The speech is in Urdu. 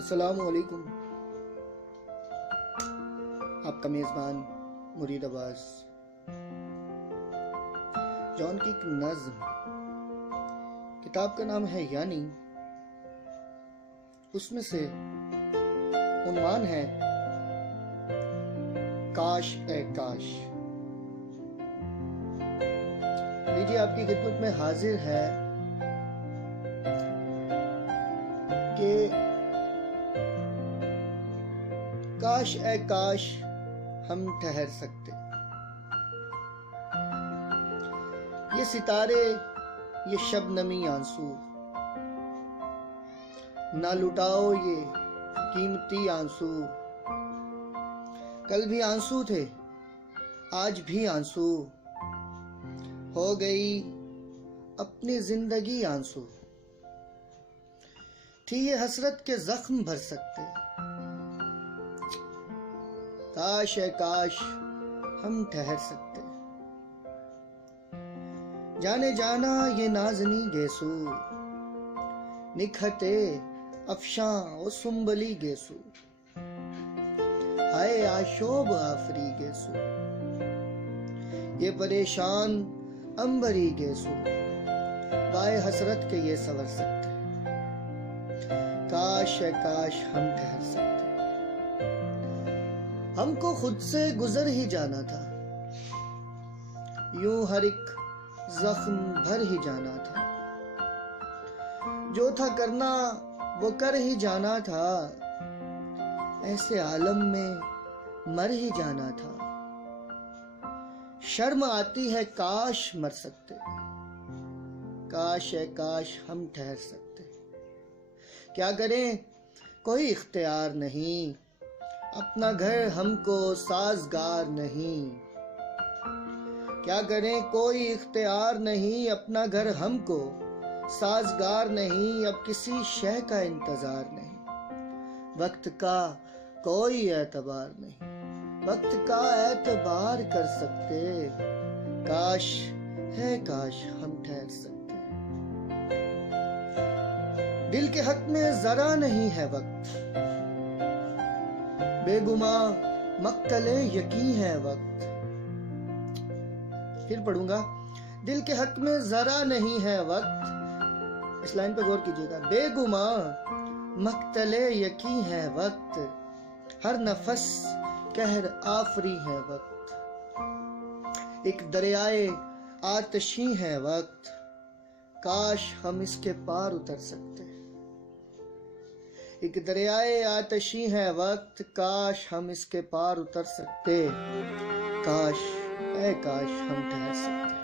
السلام علیکم، آپ کا میزبان مرید عباس۔ جان کی ایک نظم، کتاب کا نام ہے یعنی، اس میں سے عنوان ہے کاش اے کاش۔ لیجیے آپ کی خدمت میں حاضر ہے کہ کاش اے کاش ہم ٹھہر سکتے، یہ ستارے، یہ شبنمی آنسو، نہ لٹاؤ یہ قیمتی آنسو۔ کل بھی آنسو تھے، آج بھی آنسو، ہو گئی اپنی زندگی آنسو۔ تھی یہ حسرت کے زخم بھر سکتے، کاش اے کاش ہم ٹھہر سکتے۔ جانے جانا یہ نازنی گیسو، نکھتے افشاں و سنبلی گیسو، ہائے آشوب آفری گیسو، یہ پریشان امبری گیسو، بائے حسرت کے یہ سور سکتے، کاش اے کاش ہم ٹھہر سکتے۔ ہم کو خود سے گزر ہی جانا تھا، یوں ہر ایک زخم بھر ہی جانا تھا، جو تھا کرنا وہ کر ہی جانا تھا، ایسے عالم میں مر ہی جانا تھا۔ شرم آتی ہے کاش مر سکتے، کاش اے کاش ہم ٹھہر سکتے۔ کیا کریں کوئی اختیار نہیں، اپنا گھر ہم کو سازگار نہیں۔ کیا کریں کوئی اختیار نہیں، اپنا گھر ہم کو سازگار نہیں، اب کسی شے کا انتظار نہیں، وقت کا کوئی اعتبار نہیں، وقت کا اعتبار کر سکتے، کاش ہے کاش ہم ٹھہر سکتے۔ دل کے حق میں ذرا نہیں ہے وقت، بے گماں مقتل یقین ہے وقت۔ پھر پڑھوں گا، دل کے حق میں ذرا نہیں ہے وقت، اس لائن پہ غور کیجئے گا، بے گماں مقتل یقین ہے وقت، ہر نفس قہر آفری ہے وقت، ایک دریائے آتشی ہے وقت، کاش ہم اس کے پار اتر سکتے۔ ایک دریائے آتشی ہے وقت، کاش ہم اس کے پار اتر سکتے، کاش اے کاش ہم ٹھہر سکتے۔